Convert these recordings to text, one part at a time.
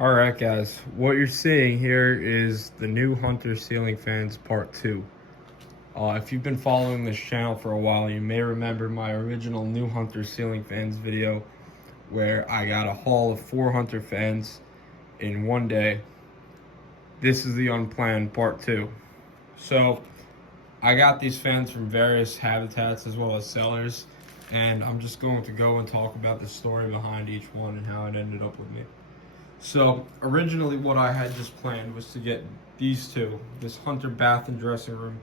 All right, guys, what you're seeing here is the new Hunter ceiling fans part 2. If you've been following this channel for a while, you may remember my original new Hunter ceiling fans video where I got a haul of 4 Hunter fans in one day. This is the unplanned part 2. So I got these fans from various habitats as well as sellers, and I'm just going to go and talk about the story behind each one and how it ended up with me. So originally what I had just planned was to get these two, this Hunter bath and dressing room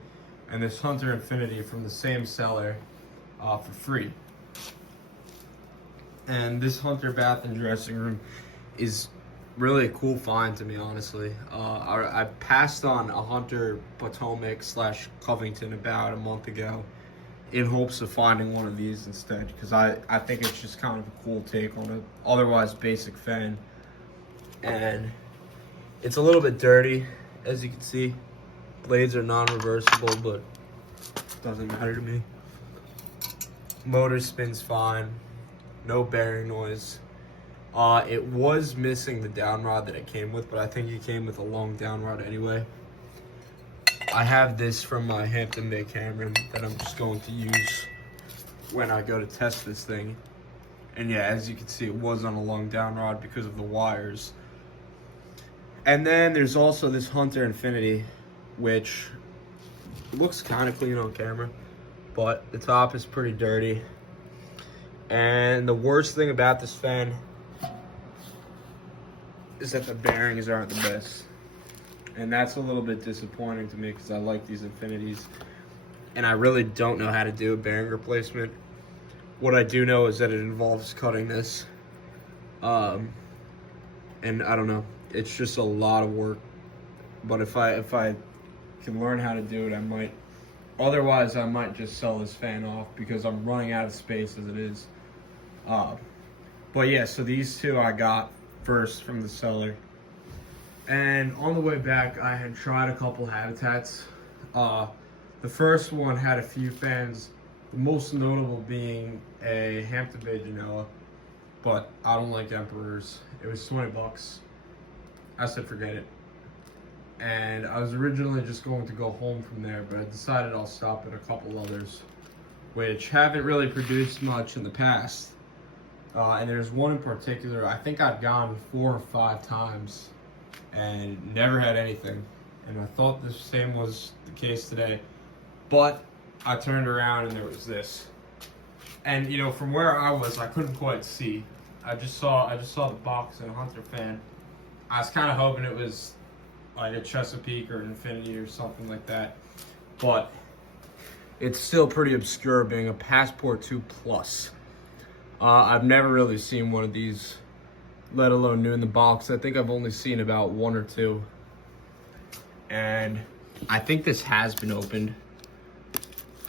and this Hunter Infinity from the same seller for free. And this Hunter bath and dressing room is really a cool find to me, honestly. I passed on a Hunter Potomac / Covington about a month ago in hopes of finding one of these instead, because I think it's just kind of a cool take on an otherwise basic fan. And it's a little bit dirty, as you can see. Blades are non-reversible, but doesn't matter to me. Motor spins fine, no bearing noise. It was missing the down rod that it came with, but I think it came with a long down rod anyway. I have this from my Hampton Bay Cameron that I'm just going to use when I go to test this thing. And yeah, as you can see, it was on a long down rod because of the wires. And then there's also this Hunter Infinity, which looks kind of clean on camera, but the top is pretty dirty. And the worst thing about this fan is that the bearings aren't the best. And that's a little bit disappointing to me because I like these Infinities. And I really don't know how to do a bearing replacement. What I do know is that it involves cutting this. And I don't know. It's just a lot of work, but if I can learn how to do it, I might. Otherwise, I might just sell this fan off because I'm running out of space as it is. But yeah, so these two I got first from the seller, and on the way back, I had tried a couple habitats. The first one had a few fans, the most notable being a Hampton Bay Genoa, but I don't like Emperors. It was $20. I said forget it. And I was originally just going to go home from there, but I decided I'll stop at a couple others, which haven't really produced much in the past. And there's one in particular, I think I've gone 4 or 5 times and never had anything. And I thought the same was the case today. But I turned around and there was this. And you know, from where I was, I couldn't quite see. I just saw the box and a Hunter fan. I was kind of hoping it was like a Chesapeake or an Infinity or something like that, but it's still pretty obscure being a Passport 2 Plus. I've never really seen one of these, let alone new in the box. I think I've only seen about 1 or 2, and I think this has been opened.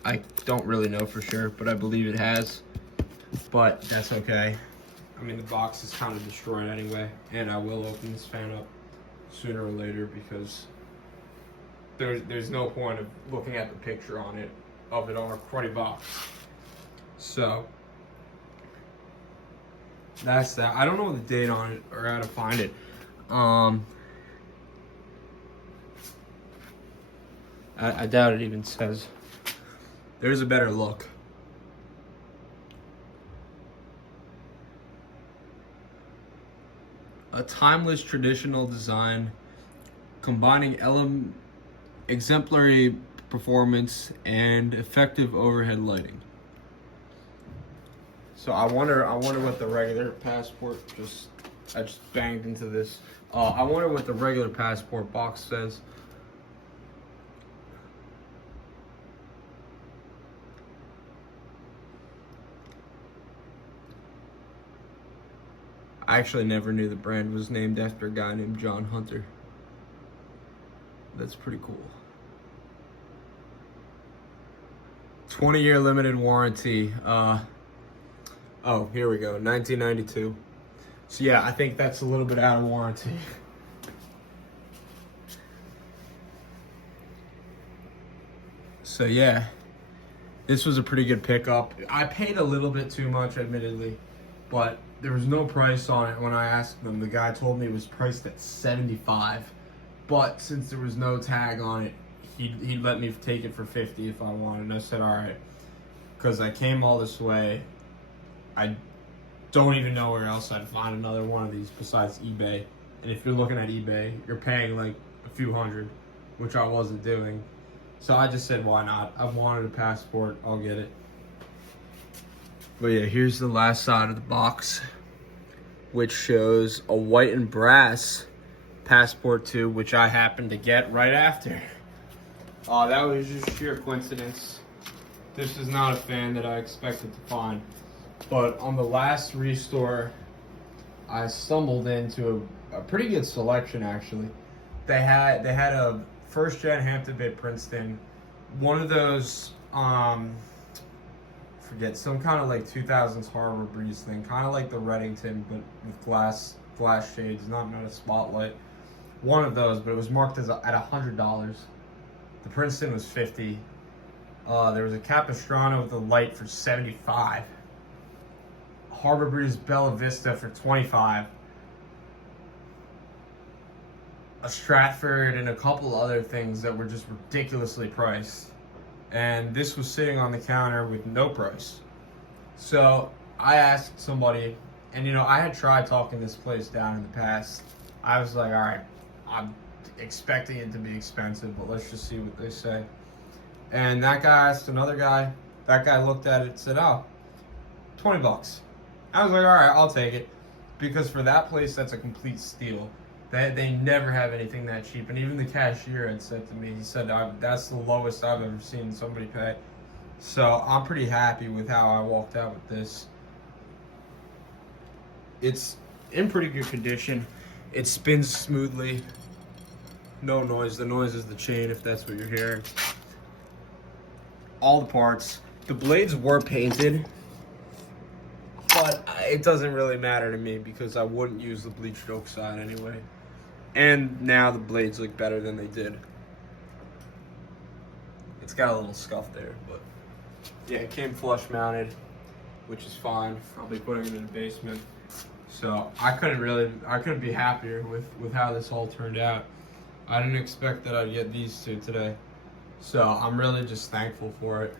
I don't really know for sure, but I believe it has, but that's okay. I mean, the box is kind of destroyed anyway, and I will open this fan up sooner or later because there's no point of looking at the picture on it of it on a cruddy box. So that's that. I don't know the date on it or how to find it. I doubt it even says. There's a better look. A timeless traditional design combining exemplary performance and effective overhead lighting. So I wonder what the regular Passport I just banged into this. I wonder what the regular Passport box says. I actually never knew the brand was named after a guy named John Hunter. That's pretty cool. 20-year limited warranty. Oh, here we go, 1992. So yeah, I think that's a little bit out of warranty. So yeah, this was a pretty good pickup. I paid a little bit too much, admittedly. but there was no price on it when I asked them. The guy told me it was priced at $75, but since there was no tag on it, he'd let me take it for $50 if I wanted. And I said, all right, because I came all this way. I don't even know where else I'd find another one of these besides eBay. And if you're looking at eBay, you're paying like a few hundred, which I wasn't doing. So I just said, why not? I've wanted a Passport, I'll get it. But yeah, here's the last side of the box, which shows a white and brass Passport 2, which I happened to get right after. That was just sheer coincidence. This is not a fan that I expected to find. But on the last restore, I stumbled into a pretty good selection, actually. They had a first gen Hampton Bit Princeton, one of those forget, some kind of like 2000s Harbor Breeze thing, kind of like the Reddington but with glass shades, not a spotlight. One of those, but it was marked as at $100. The Princeton was $50. There was a Capistrano with a light for $75. Harbor Breeze Bella Vista for $25. A Stratford and a couple other things that were just ridiculously priced. And this was sitting on the counter with no price. So I asked somebody, and I had tried talking this place down in the past. I was like, all right, I'm expecting it to be expensive, but let's just see what they say. And that guy asked another guy. That guy looked at it and said, oh, $20. I was like, all right, I'll take it. Because for that place, that's a complete steal. They never have anything that cheap. And even the cashier had said to me, he said, that's the lowest I've ever seen somebody pay. So I'm pretty happy with how I walked out with this. It's in pretty good condition. It spins smoothly. No noise. The noise is the chain, if that's what you're hearing. All the parts. The blades were painted, but it doesn't really matter to me because I wouldn't use the bleached oak side anyway. And now the blades look better than they did. It's got a little scuff there, but yeah, it came flush mounted, which is fine. I'll be putting it in the basement. So I couldn't be happier with how this all turned out. I didn't expect that I'd get these two today. So I'm really just thankful for it.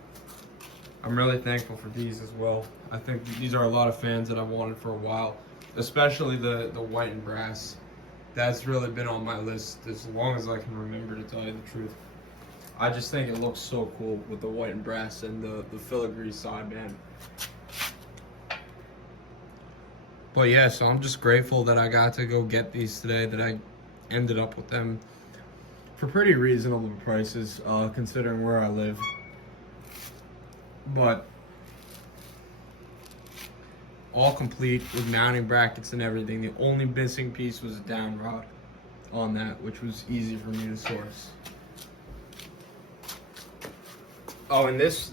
I'm really thankful for these as well. I think these are a lot of fans that I've wanted for a while, especially the white and brass. That's really been on my list as long as I can remember, to tell you the truth. I just think it looks so cool with the white and brass and the filigree sideband. But yeah, so I'm just grateful that I got to go get these today, that I ended up with them for pretty reasonable prices, considering where I live. But all complete with mounting brackets and everything. The only missing piece was a down rod on that, which was easy for me to source. Oh, and this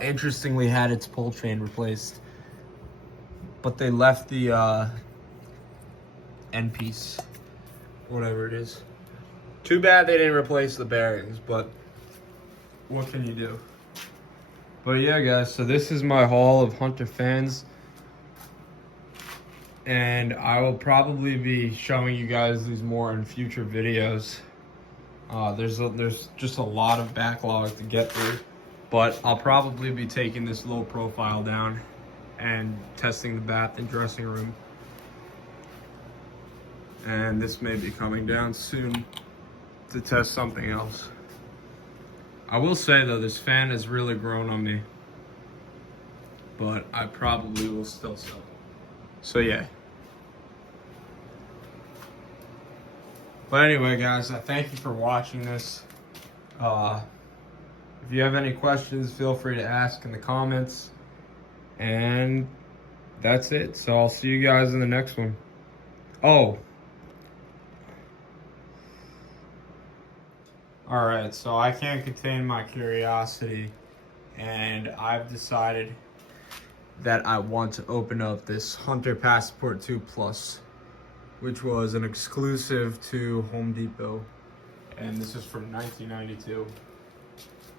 interestingly had its pull chain replaced, but they left the end piece, whatever it is. Too bad they didn't replace the bearings, but what can you do? But yeah, guys, so this is my haul of Hunter fans, and I will probably be showing you guys these more in future videos. There's just a lot of backlog to get through, but I'll probably be taking this low profile down and testing the bath and dressing room. And this may be coming down soon to test something else. I will say though, this fan has really grown on me, but I probably will still sell it. So yeah. But anyway, guys, I thank you for watching this. If you have any questions, feel free to ask in the comments. And that's it. So I'll see you guys in the next one. Oh. Alright, so I can't contain my curiosity, and I've decided that I want to open up this Hunter Passport 2 Plus, which was an exclusive to Home Depot, and this is from 1992,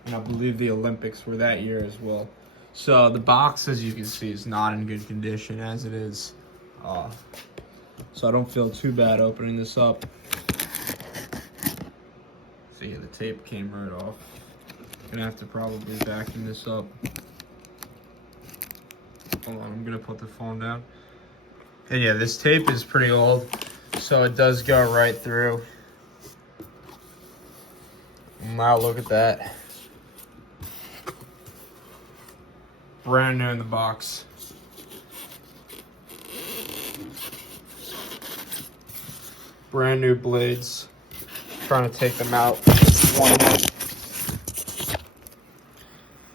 and I believe the Olympics were that year as well. So the box, as you can see, is not in good condition as it is. So I don't feel too bad opening this up. See, the tape came right off. Gonna have to probably vacuum this up. Hold on, I'm gonna put the phone down. And yeah, this tape is pretty old, so it does go right through. Wow, look at that. Brand new in the box. Brand new blades. Trying to take them out.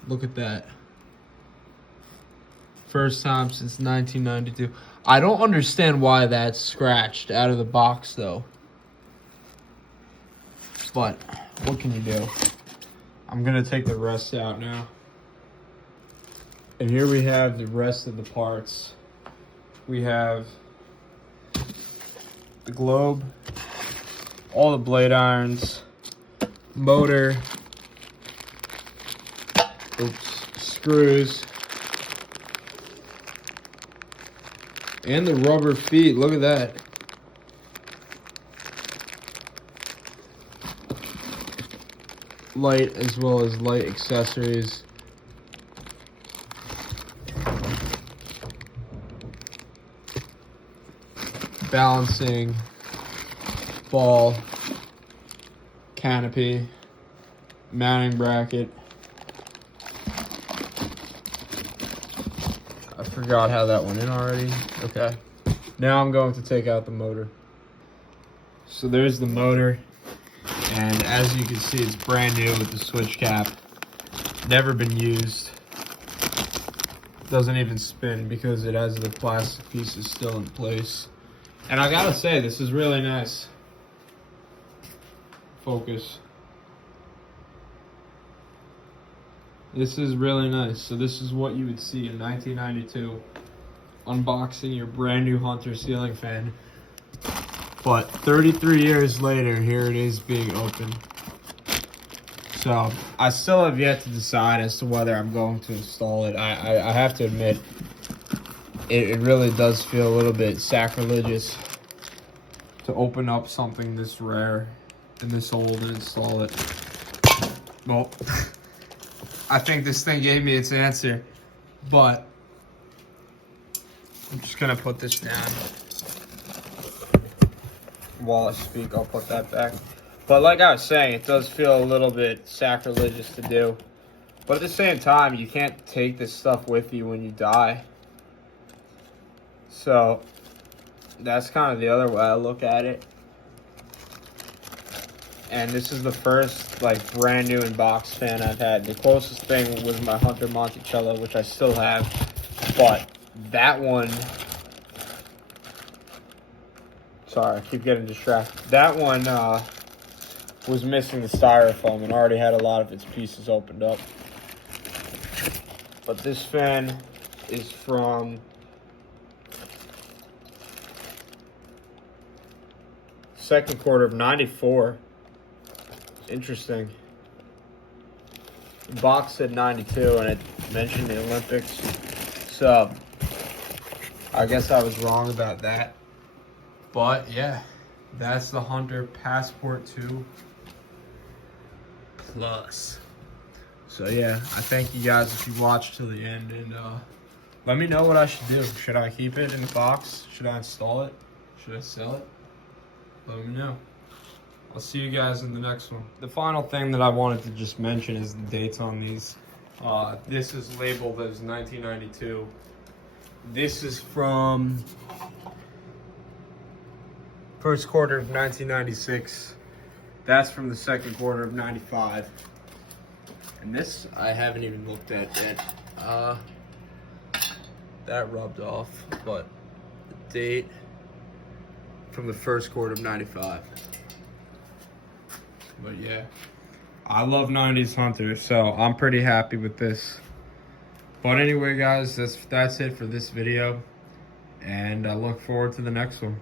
Look at that. First time since 1992. I don't understand why that's scratched out of the box though. But what can you do? I'm gonna take the rest out now. And here we have the rest of the parts. We have the globe, all the blade irons, motor, screws, and the rubber feet. Look at that. Light as well as light accessories. Balancing, ball, canopy, mounting bracket. I forgot how that went in already. Okay. Now I'm going to take out the motor. So there's the motor. And as you can see, it's brand new with the switch cap. Never been used. Doesn't even spin because it has the plastic pieces still in place. And I gotta say, this is really nice. Focus. This is really nice. So this is what you would see in 1992. Unboxing your brand new Hunter ceiling fan. But 33 years later, here it is being opened. So I still have yet to decide as to whether I'm going to install it. I have to admit, it really does feel a little bit sacrilegious to open up something this rare and this old and install it. Well, I think this thing gave me its answer, but I'm just gonna put this down. While I speak, I'll put that back. But like I was saying, it does feel a little bit sacrilegious to do. But at the same time, you can't take this stuff with you when you die. So that's kind of the other way I look at it. And this is the first like brand new in-box fan I've had. The closest thing was my Hunter Monticello, which I still have. But that one... Sorry, I keep getting distracted. That one was missing the styrofoam and already had a lot of its pieces opened up. But this fan is from second quarter of '94. Interesting. The box said 92 and it mentioned the Olympics. So I guess I was wrong about that. But yeah, that's the Hunter Passport 2 Plus. So yeah, I thank you guys if you watched till the end, and let me know what I should do. Should I keep it in the box? Should I install it? Should I sell it? Let me know. I'll see you guys in the next one. The final thing that I wanted to just mention is the dates on these. This is labeled as 1992. This is from first quarter of 1996. That's from the second quarter of 95. And this I haven't even looked at yet. That rubbed off, but the date from the first quarter of 95. But yeah, I love 90s Hunter, so I'm pretty happy with this. But anyway, guys, that's it for this video, and I look forward to the next one.